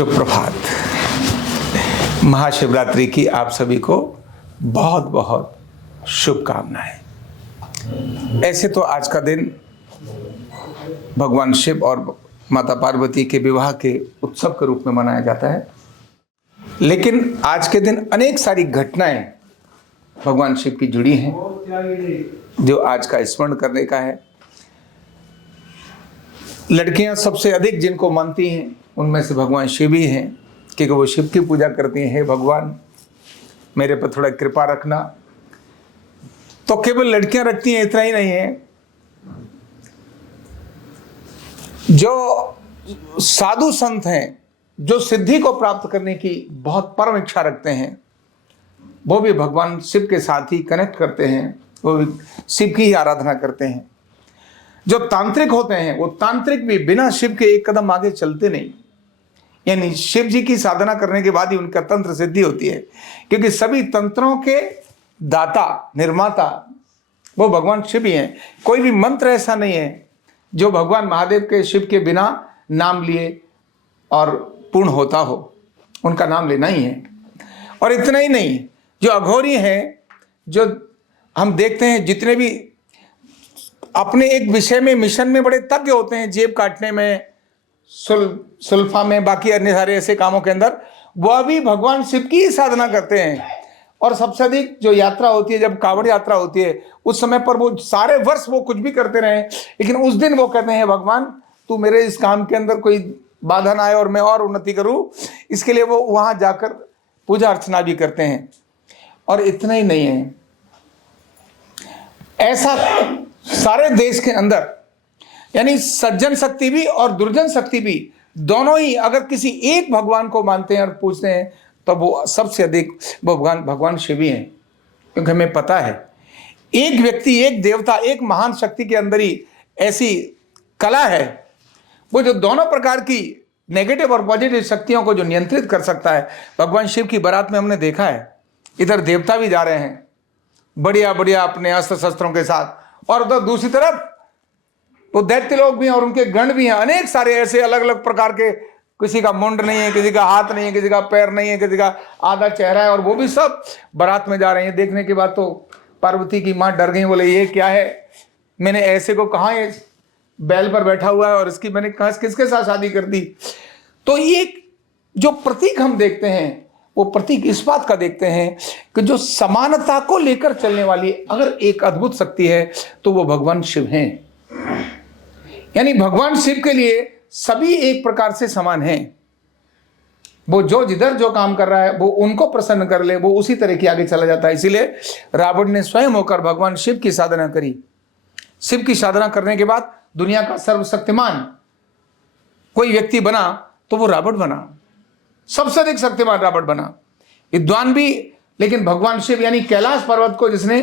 शुभ प्रभात। महाशिवरात्रि की आप सभी को बहुत बहुत शुभकामनाएं। ऐसे तो आज का दिन भगवान शिव और माता पार्वती के विवाह के उत्सव के रूप में मनाया जाता है, लेकिन आज के दिन अनेक सारी घटनाएं भगवान शिव की जुड़ी हैं जो आज का स्मरण करने का है। लड़कियां सबसे अधिक जिनको मानती हैं उनमें से भगवान शिव ही हैं, क्योंकि वो शिव की पूजा करती हैं। हे भगवान, मेरे पर थोड़ा कृपा रखना। तो केवल लड़कियां रखती हैं, इतना ही नहीं है, जो साधु संत हैं, जो सिद्धि को प्राप्त करने की बहुत परम इच्छा रखते हैं, वो भी भगवान शिव के साथ ही कनेक्ट करते हैं, वो भी शिव की ही आराधना करते हैं। जो तांत्रिक होते हैं वो तांत्रिक भी बिना शिव के एक कदम आगे चलते नहीं, यानी शिव जी की साधना करने के बाद ही उनका तंत्र सिद्धि होती है, क्योंकि सभी तंत्रों के दाता निर्माता वो भगवान शिव ही हैं। कोई भी मंत्र ऐसा नहीं है जो भगवान महादेव के शिव के बिना नाम लिए और पूर्ण होता हो, उनका नाम लेना ही है। और इतना ही नहीं, जो अघोरी हैं, जो हम देखते हैं जितने भी अपने एक विषय में मिशन में बड़े तज्ञ होते हैं, जेब काटने में, सुल्फा में, बाकी अन्य सारे ऐसे कामों के अंदर, वह भी भगवान शिव की ही साधना करते हैं। और सबसे अधिक जो यात्रा होती है, जब कांवड़ यात्रा होती है, उस समय पर वो सारे वर्ष वो कुछ भी करते रहे, लेकिन उस दिन वो कहते हैं भगवान तू मेरे इस काम के अंदर कोई बाधा ना आए और मैं और उन्नति करूं, इसके लिए वो वहां जाकर पूजा अर्चना भी करते हैं। और इतना ही नहीं है, ऐसा सारे देश के अंदर, यानी सज्जन शक्ति भी और दुर्जन शक्ति भी दोनों ही अगर किसी एक भगवान को मानते हैं और पूछते हैं तो वो सबसे अधिक भगवान शिव ही हैं। क्योंकि हमें पता है एक व्यक्ति, एक देवता, एक महान शक्ति के अंदर ही ऐसी कला है वो जो दोनों प्रकार की नेगेटिव और पॉजिटिव शक्तियों को जो नियंत्रित कर सकता है। भगवान शिव की बारात में हमने देखा है, इधर देवता भी जा रहे हैं बढ़िया बढ़िया अपने अस्त्र शस्त्रों के साथ, और उधर दूसरी तरफ तो दैत्य लोग भी हैं और उनके गण भी हैं, अनेक सारे ऐसे अलग अलग प्रकार के। किसी का मुंड नहीं है, किसी का हाथ नहीं है, किसी का पैर नहीं है, किसी का आधा चेहरा है, और वो भी सब बारात में जा रहे हैं। देखने के बाद तो पार्वती की माँ डर गई, बोले ये क्या है, मैंने ऐसे को कहाँ ये बैल पर बैठा हुआ है और इसकी मैंने कहा किसके साथ शादी कर दी। तो ये जो प्रतीक हम देखते हैं वो प्रतीक इस बात का देखते हैं कि जो समानता को लेकर चलने वाली अगर एक अद्भुत शक्ति है तो वो भगवान शिव हैं। यानी भगवान शिव के लिए सभी एक प्रकार से समान हैं। वो जो जिधर जो काम कर रहा है वो उनको प्रसन्न कर ले, वो उसी तरह की आगे चला जाता है। इसीलिए रावण ने स्वयं होकर भगवान शिव की साधना करी। शिव की साधना करने के बाद दुनिया का सर्वशक्तिमान कोई व्यक्ति बना तो वो रावण बना, सबसे अधिक शक्तिमान रावण बना, विद्वान भी। लेकिन भगवान शिव यानी कैलाश पर्वत को जिसने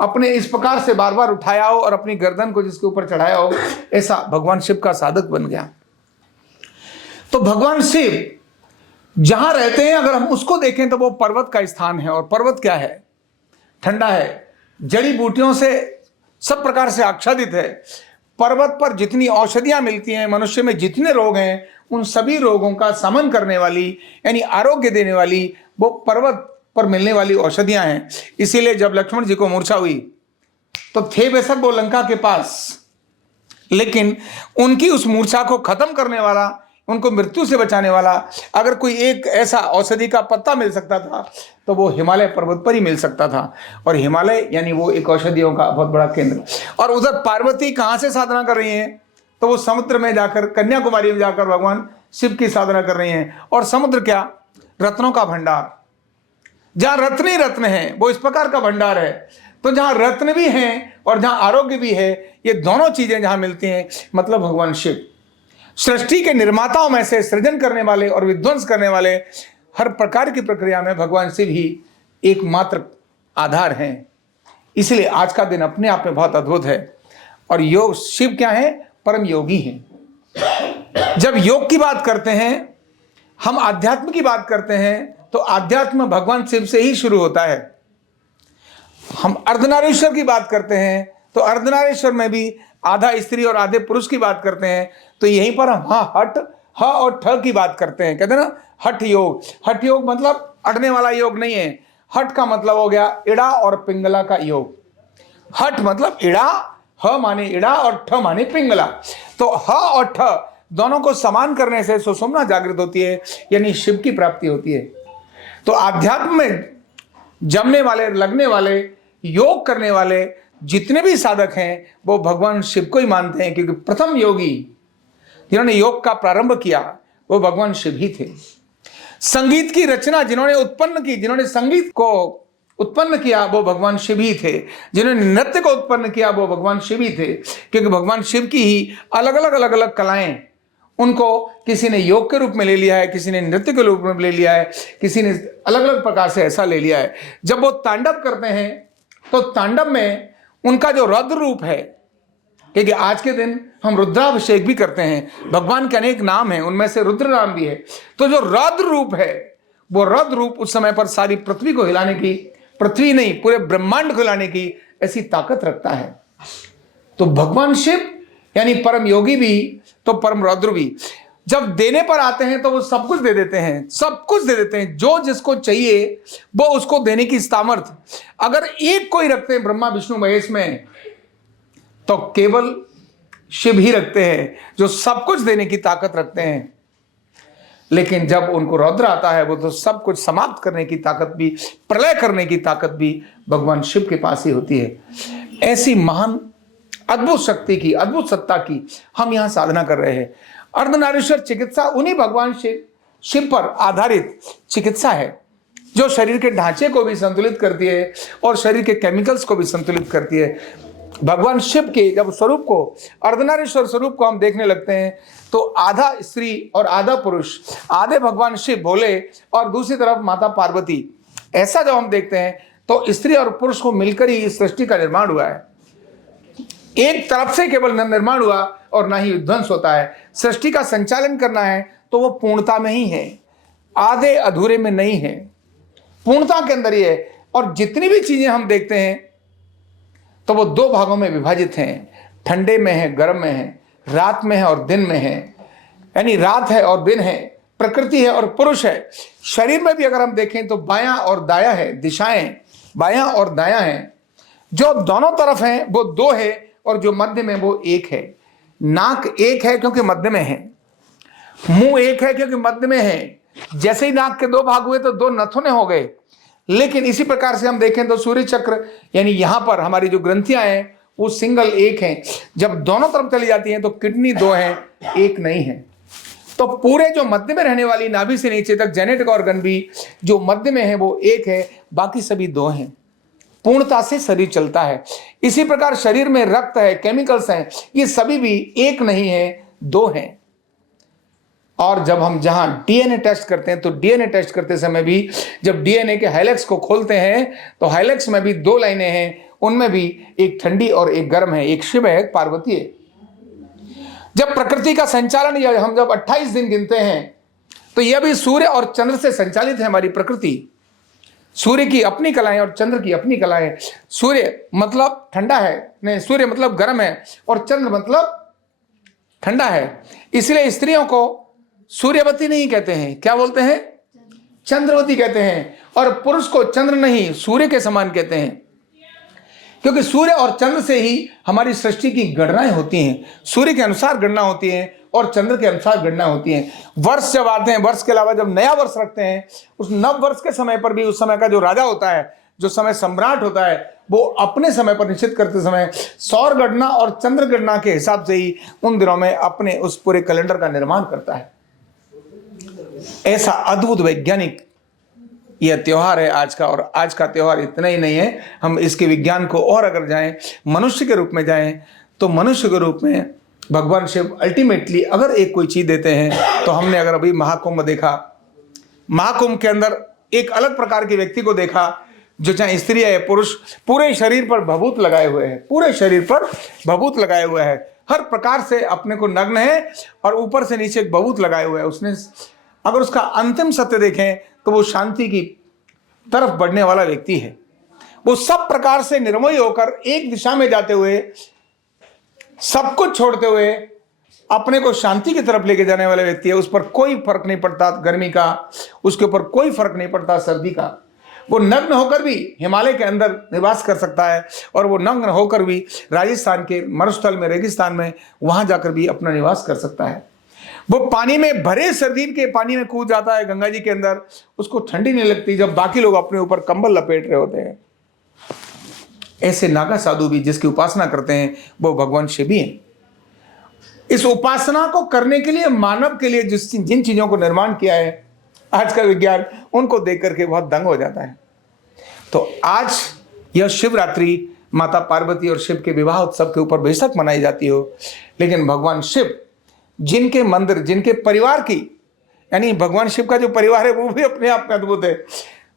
अपने इस प्रकार से बार बार उठाया हो और अपनी गर्दन को जिसके ऊपर चढ़ाया हो, ऐसा भगवान शिव का साधक बन गया। तो भगवान शिव जहां रहते हैं, अगर हम उसको देखें तो वो पर्वत का स्थान है। और पर्वत क्या है? ठंडा है, जड़ी बूटियों से सब प्रकार से आच्छादित है। पर्वत पर जितनी औषधियां मिलती हैं, मनुष्य में जितने रोग हैं, उन सभी रोगों का शमन करने वाली यानी आरोग्य देने वाली वो पर्वत पर मिलने वाली औषधियां हैं। इसीलिए जब लक्ष्मण जी को मूर्छा हुई तो थे बेशक वो लंका के पास, लेकिन उनकी उस मूर्छा को खत्म करने वाला, उनको मृत्यु से बचाने वाला अगर कोई एक ऐसा औषधि का पत्ता मिल सकता था तो वो हिमालय पर्वत पर ही मिल सकता था। और हिमालय यानी वो एक औषधियों का बहुत बड़ा केंद्र। और उधर पार्वती कहाँ से साधना कर रही हैं? तो वो समुद्र में जाकर, कन्याकुमारी में जाकर भगवान शिव की साधना कर रही हैं। और समुद्र क्या? रत्नों का भंडार। जहां रत्न ही रत्न है वो इस प्रकार का भंडार है। तो जहां रत्न भी हैं और जहां आरोग्य भी है, ये दोनों चीजें जहां मिलती हैं, मतलब भगवान शिव सृष्टि के निर्माताओं में से सृजन करने वाले और विध्वंस करने वाले हर प्रकार की प्रक्रिया में भगवान शिव ही एकमात्र आधार हैं। इसलिए आज का दिन अपने आप में बहुत अद्भुत है। और योग शिव क्या है? परम योगी हैं। जब योग की बात करते हैं, हम आध्यात्म की बात करते हैं, तो आध्यात्म भगवान शिव से ही शुरू होता है। हम अर्धनारीश्वर की बात करते हैं तो अर्धनारीश्वर में भी आधा स्त्री और आधे पुरुष की बात करते हैं, तो यहीं पर हम हट ह और ठ की बात करते हैं, कहते हैं ना हठ योग। हठ योग मतलब अड़ने वाला योग नहीं है। हठ का मतलब हो गया इड़ा और पिंगला का योग। हठ मतलब इड़ा, ह माने इड़ा और ठ माने पिंगला। तो ह और ठ दोनों को समान करने से सुषुम्ना जागृत होती है, यानी शिव की प्राप्ति होती है। तो आध्यात्म में जमने वाले, लगने वाले, योग करने वाले जितने भी साधक हैं वो भगवान शिव को ही मानते हैं, क्योंकि प्रथम योगी जिन्होंने योग का प्रारंभ किया वो भगवान शिव ही थे। संगीत की रचना जिन्होंने उत्पन्न की, जिन्होंने संगीत को उत्पन्न किया वो भगवान शिव ही थे। जिन्होंने नृत्य को उत्पन्न किया वो भगवान शिव ही थे, क्योंकि भगवान शिव की ही अलग अलग कलाएं, उनको किसी ने योग के रूप में ले लिया है, किसी ने नृत्य के रूप में ले लिया है, किसी ने अलग अलग प्रकार से ऐसा ले लिया है। जब वो तांडव करते हैं तो तांडव में उनका जो रौद्र रूप है, क्योंकि आज के दिन हम रुद्राभिषेक भी करते हैं, भगवान के अनेक नाम हैं, उनमें से रुद्र नाम भी है। तो जो रौद्र रूप है वो रौद्र रूप उस समय पर सारी पृथ्वी को हिलाने की, पृथ्वी नहीं पूरे ब्रह्मांड को हिलाने की ऐसी ताकत रखता है। तो भगवान शिव यानी परम योगी भी तो परम रौद्र भी, जब देने पर आते हैं तो वो सब कुछ दे देते हैं, सब कुछ दे देते हैं। जो जिसको चाहिए वो उसको देने की सामर्थ्य अगर एक कोई रखते हैं ब्रह्मा विष्णु महेश में, तो केवल शिव ही रखते हैं जो सब कुछ देने की ताकत रखते हैं। लेकिन जब उनको रौद्र आता है वो तो सब कुछ समाप्त करने की ताकत भी, प्रलय करने की ताकत भी भगवान शिव के पास ही होती है। ऐसी महान अद्भुत शक्ति की, अद्भुत सत्ता की हम यहां साधना कर रहे हैं। अर्धनारीश्वर चिकित्सा उन्हीं भगवान शिव पर आधारित चिकित्सा है, जो शरीर के ढांचे को भी संतुलित करती है और शरीर के केमिकल्स को भी संतुलित करती है। भगवान शिव के जब स्वरूप को, अर्धनारीश्वर स्वरूप को हम देखने लगते हैं तो आधा स्त्री और आधा पुरुष, आधे भगवान शिव भोले और दूसरी तरफ माता पार्वती, ऐसा जब हम देखते हैं तो स्त्री और पुरुष को मिलकर ही इस सृष्टि का निर्माण हुआ है। एक तरफ से केवल न निर्माण हुआ और ना ही विध्वंस होता है। सृष्टि का संचालन करना है तो वो पूर्णता में ही है, आधे अधूरे में नहीं है, पूर्णता के अंदर ही है। और जितनी भी चीजें हम देखते हैं तो वो दो भागों में विभाजित हैं, ठंडे में है, गर्म में है, रात में है और दिन में है, यानी रात है और दिन है, प्रकृति है और पुरुष है। शरीर में भी अगर हम देखें तो बायां और दायां है, दिशाएं बायां और दायां हैं। जो दोनों तरफ हैं वो दो है और जो मध्य में वो एक है। नाक एक है क्योंकि मध्य में है, मुंह एक है क्योंकि मध्य में है। जैसे ही नाक के दो भाग हुए तो दो नथुने हो गए। लेकिन इसी प्रकार से हम देखें तो सूर्य चक्र यानी यहां पर हमारी जो ग्रंथियां हैं वो सिंगल एक हैं। जब दोनों तरफ चली जाती हैं तो किडनी दो हैं, एक नहीं है। तो पूरे जो मध्य में रहने वाली नाभि से नीचे तक जेनेटिक ऑर्गन भी जो मध्य में है वो एक है, बाकी सभी दो हैं। पूर्णता से शरीर चलता है। इसी प्रकार शरीर में रक्त है, केमिकल्स हैं, ये सभी भी एक नहीं है, दो हैं। और जब हम जहां डीएनए टेस्ट करते हैं तो डीएनए टेस्ट करते समय भी जब डीएनए के हेलिक्स को खोलते हैं तो हेलिक्स में भी दो लाइनें हैं, उनमें भी एक ठंडी और एक गर्म है, एक शिव है, एक पार्वती है। जब प्रकृति का संचालन या हम जब 28 दिन गिनते हैं तो यह भी सूर्य और चंद्र से संचालित है। हमारी प्रकृति, सूर्य की अपनी कलाएं और चंद्र की अपनी कलाएं। सूर्य मतलब ठंडा है, नहीं, सूर्य मतलब गर्म है और चंद्र मतलब ठंडा है। इसलिए स्त्रियों को सूर्यवती नहीं कहते हैं, क्या बोलते हैं? चंद्रवती कहते हैं। और पुरुष को चंद्र नहीं सूर्य के समान कहते हैं, क्योंकि सूर्य और चंद्र से ही हमारी सृष्टि की गणनाएं होती हैं। सूर्य के अनुसार गणना होती है और चंद्र के अनुसार गणना होती है। वर्ष जब आते हैं, वर्ष के अलावा जब नया वर्ष रखते हैं, उस नव वर्ष के समय पर भी उस समय का जो राजा होता है, जो समय सम्राट होता है, वो अपने समय पर निश्चित करते समय सौर गणना और चंद्र गणना के हिसाब से ही उन दिनों में अपने उस पूरे कैलेंडर का निर्माण करता है। ऐसा अद्भुत वैज्ञानिक यह त्योहार है आज का। और आज का त्योहार इतना ही नहीं है, हम इसके विज्ञान को और अगर जाएं, मनुष्य के रूप में जाएं, तो मनुष्य के रूप में भगवान शिव अल्टीमेटली अगर एक कोई चीज देते हैं तो हमने अगर अभी महाकुंभ देखा, महाकुंभ के अंदर एक अलग प्रकार के व्यक्ति को देखा, जो चाहे स्त्री है पुरुष, पूरे शरीर पर भभूत लगाए हुए हैं, पूरे शरीर पर भभूत लगाए हुए हैं, हर प्रकार से अपने को नग्न है और ऊपर से नीचे भभूत लगाए हुए है। उसने अगर उसका अंतिम सत्य देखें तो वो शांति की तरफ बढ़ने वाला व्यक्ति है। वो सब प्रकार से निर्मोही होकर एक दिशा में जाते हुए, सब कुछ छोड़ते हुए अपने को शांति की तरफ लेके जाने वाला व्यक्ति है। उस पर कोई फर्क नहीं पड़ता गर्मी का, उसके ऊपर कोई फर्क नहीं पड़ता सर्दी का। वो नग्न होकर भी हिमालय के अंदर निवास कर सकता है, और वो नग्न होकर भी राजस्थान के मरुस्थल में, रेगिस्तान में, वहां जाकर भी अपना निवास कर सकता है। वो पानी में भरे सर्दी के पानी में कूद जाता है गंगा जी के अंदर, उसको ठंडी नहीं लगती जब बाकी लोग अपने ऊपर कंबल लपेट रहे होते हैं। ऐसे नागा साधु भी जिसकी उपासना करते हैं वो भगवान शिव ही हैं। इस उपासना को करने के लिए मानव के लिए जिन चीजों को निर्माण किया है आज का विज्ञान, उनको देख करके बहुत दंग हो जाता है। तो आज यह शिवरात्रि माता पार्वती और शिव के विवाह उत्सव के ऊपर बेशक मनाई जाती हो, लेकिन भगवान शिव जिनके मंदिर, जिनके परिवार की, यानी भगवान शिव का जो परिवार है वो भी अपने आप में अद्भुत है।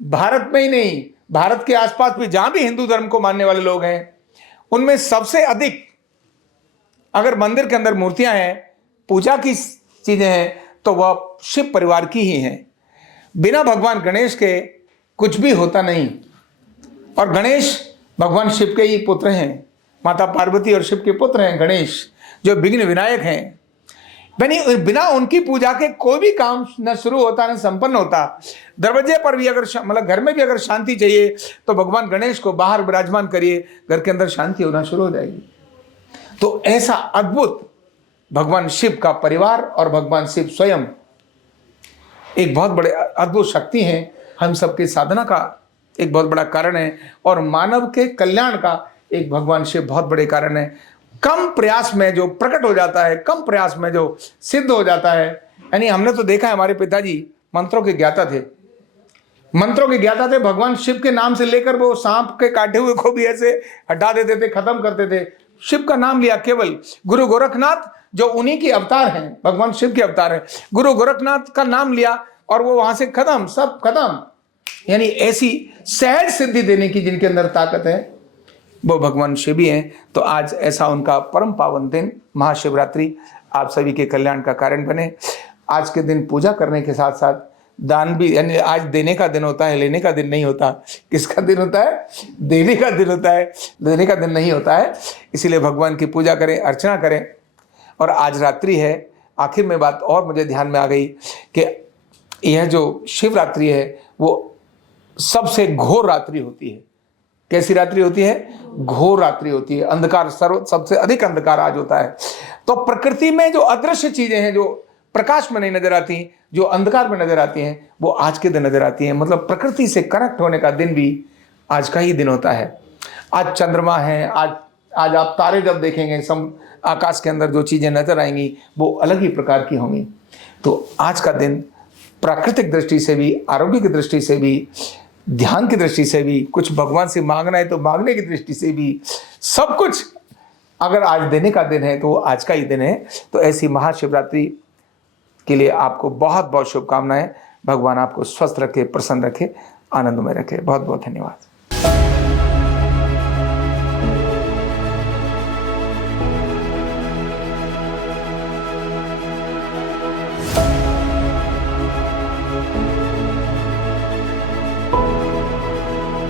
भारत में ही नहीं, भारत के आसपास भी जहां भी हिंदू धर्म को मानने वाले लोग हैं, उनमें सबसे अधिक अगर मंदिर के अंदर मूर्तियां हैं, पूजा की चीजें हैं, तो वह शिव परिवार की ही हैं। बिना भगवान गणेश के कुछ भी होता नहीं, और गणेश भगवान शिव के ही पुत्र हैं। माता पार्वती और शिव के पुत्र हैं गणेश, जो विघ्न विनायक हैं। बिना उनकी पूजा के कोई भी काम न शुरू होता न संपन्न होता। दरवाजे पर भी अगर मतलब घर में भी अगर शांति चाहिए तो भगवान गणेश को बाहर विराजमान करिए, घर के अंदर शांति होना शुरू हो जाएगी। तो ऐसा अद्भुत भगवान शिव का परिवार और भगवान शिव स्वयं एक बहुत बड़े अद्भुत शक्ति हैं, हम सबके साधना का एक बहुत बड़ा कारण है, और मानव के कल्याण का एक भगवान शिव बहुत बड़े कारण है। कम प्रयास में जो प्रकट हो जाता है, कम प्रयास में जो सिद्ध हो जाता है। यानी हमने तो देखा है, हमारे पिताजी मंत्रों के ज्ञाता थे, मंत्रों के ज्ञाता थे। भगवान शिव के नाम से लेकर वो सांप के काटे हुए को भी ऐसे हटा देते थे, खत्म करते थे। शिव का नाम लिया केवल। गुरु गोरखनाथ जो उन्हीं के अवतार हैं, भगवान शिव के अवतार हैं, गुरु गोरखनाथ का नाम लिया और वो वहां से खत्म, सब खत्म। यानी ऐसी सहज सिद्धि देने की जिनके अंदर ताकत है वो भगवान शिव ही हैं। तो आज ऐसा उनका परम पावन दिन महाशिवरात्रि आप सभी के कल्याण का कारण बने। आज के दिन पूजा करने के साथ साथ दान भी, यानी आज देने का दिन होता है, लेने का दिन नहीं होता। किसका दिन होता है? देने का दिन होता है, लेने का दिन नहीं होता है। इसीलिए भगवान की पूजा करें, अर्चना करें। और आज रात्रि है। आखिर में बात और मुझे ध्यान में आ गई कि यह जो शिवरात्रि है वो सबसे घोर रात्रि होती है। कैसी रात्रि होती है? घोर रात्रि होती है। अंधकार, सबसे अधिक अंधकार आज होता है। तो प्रकृति में जो अदृश्य चीजें हैं, जो प्रकाश में नहीं नजर आती, जो अंधकार में नजर आती हैं, वो आज के दिन नजर आती हैं। मतलब प्रकृति से कनेक्ट होने का दिन भी आज का ही दिन होता है। आज चंद्रमा है, आज आप तारे जब देखेंगे, आकाश के अंदर जो चीजें नजर आएंगी वो अलग ही प्रकार की होंगी। तो आज का दिन प्राकृतिक दृष्टि से भी, आरोग्य की दृष्टि से भी, ध्यान की दृष्टि से भी, कुछ भगवान से मांगना है तो मांगने की दृष्टि से भी, सब कुछ अगर आज देने का दिन है तो आज का ही दिन है। तो ऐसी महाशिवरात्रि के लिए आपको बहुत बहुत शुभकामनाएं। भगवान आपको स्वस्थ रखे, प्रसन्न रखे, आनंद में रखे। बहुत बहुत धन्यवाद।